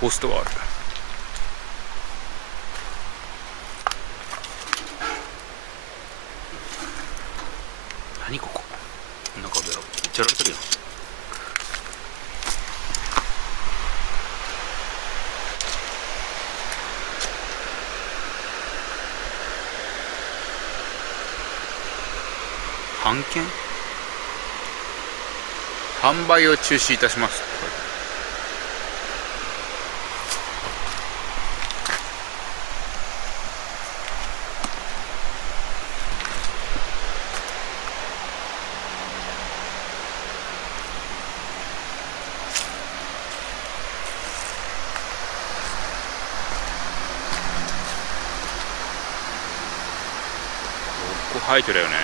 ポストがある。何ここ、なんかめっちゃやられてるよ。版権販売を中止いたします。ここ生えてるよね。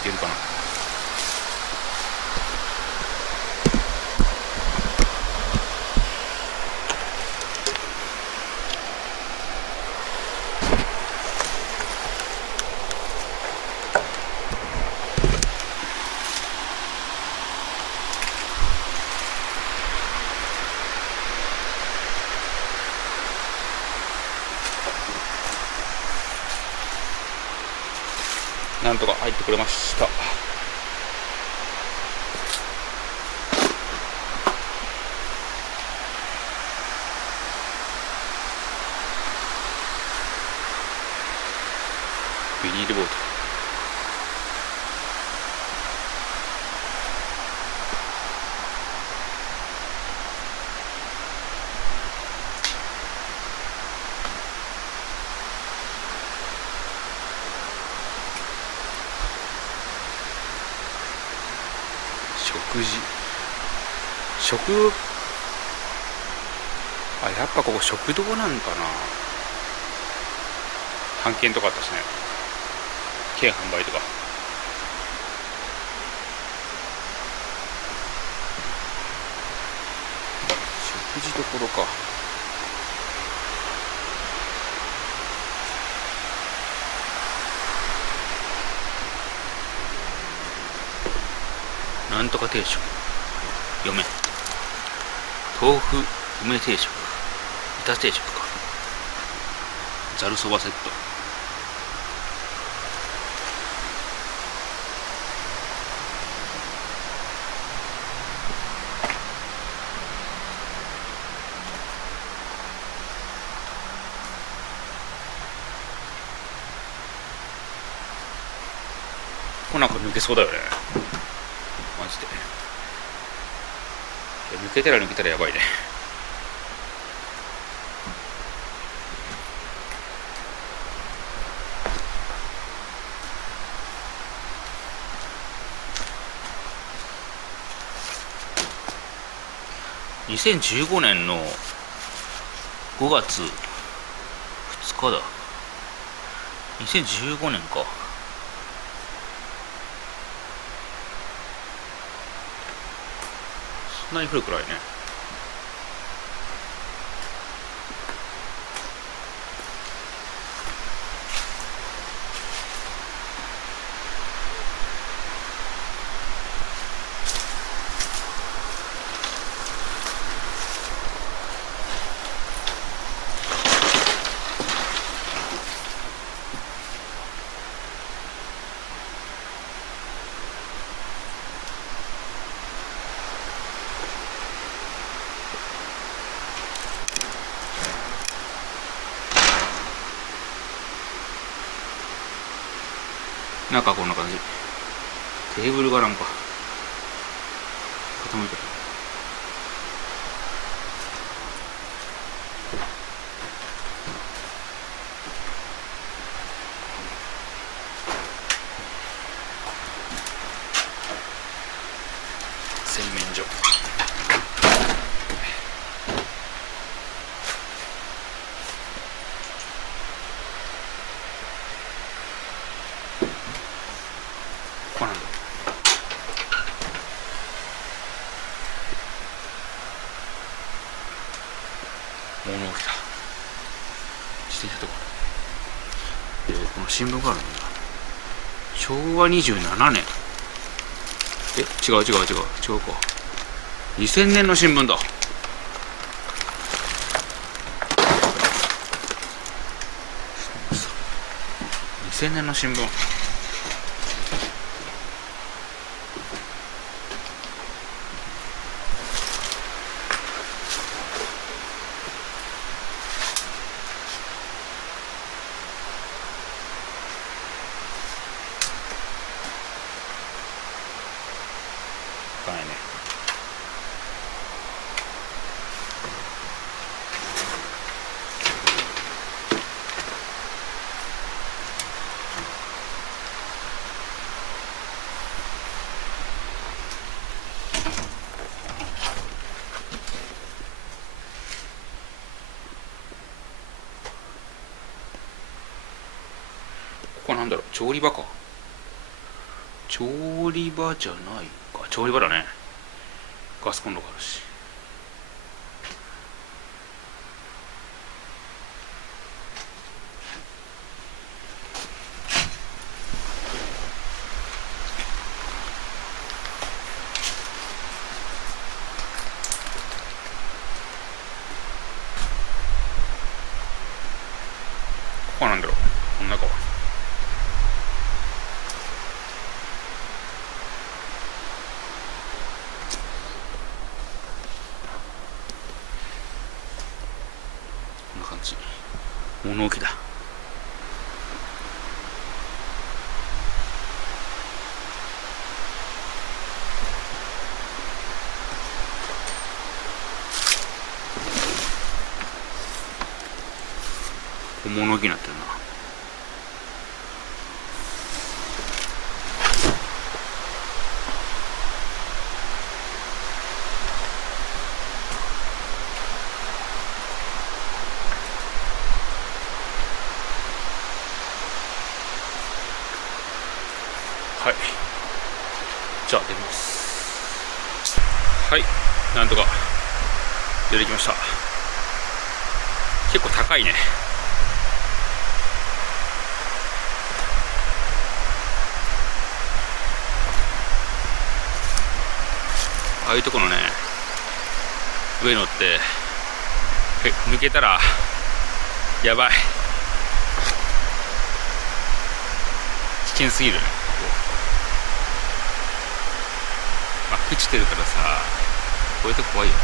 いけるかな。なんとか入ってくれました。ビニールボート。やっぱここ食堂なんかな。半券とかあったしね、券販売とか。食事どころか。なんとか定食、読め。豆腐梅定食、板定食か。ざるそばセット。これなんか抜けそうだよね、マジで。抜けたらやばいね。2015年の5月2日だ。2015年か。そんなに古くないね。中こんな感じ。テーブルがなんか傾いてる。洗面所。ここなんだ。自転車とか、この新聞があるんだ。昭和27年。違うか。2000年の新聞だ。2000年の新聞。かないね。ここはなんだろう、調理場か。調理場じゃないか。調理場だね。ガスコンロがあるし。ここはなんだろう、この中は。こんな感じ。物置だ。物置になってるな。はい、じゃあ出ます。はい、なんとか出てきました。結構高いね。ああいうところのね、上乗って抜けたらやばい、危険すぎる。まあ朽ちてるからさ、こういうとこ怖いよ。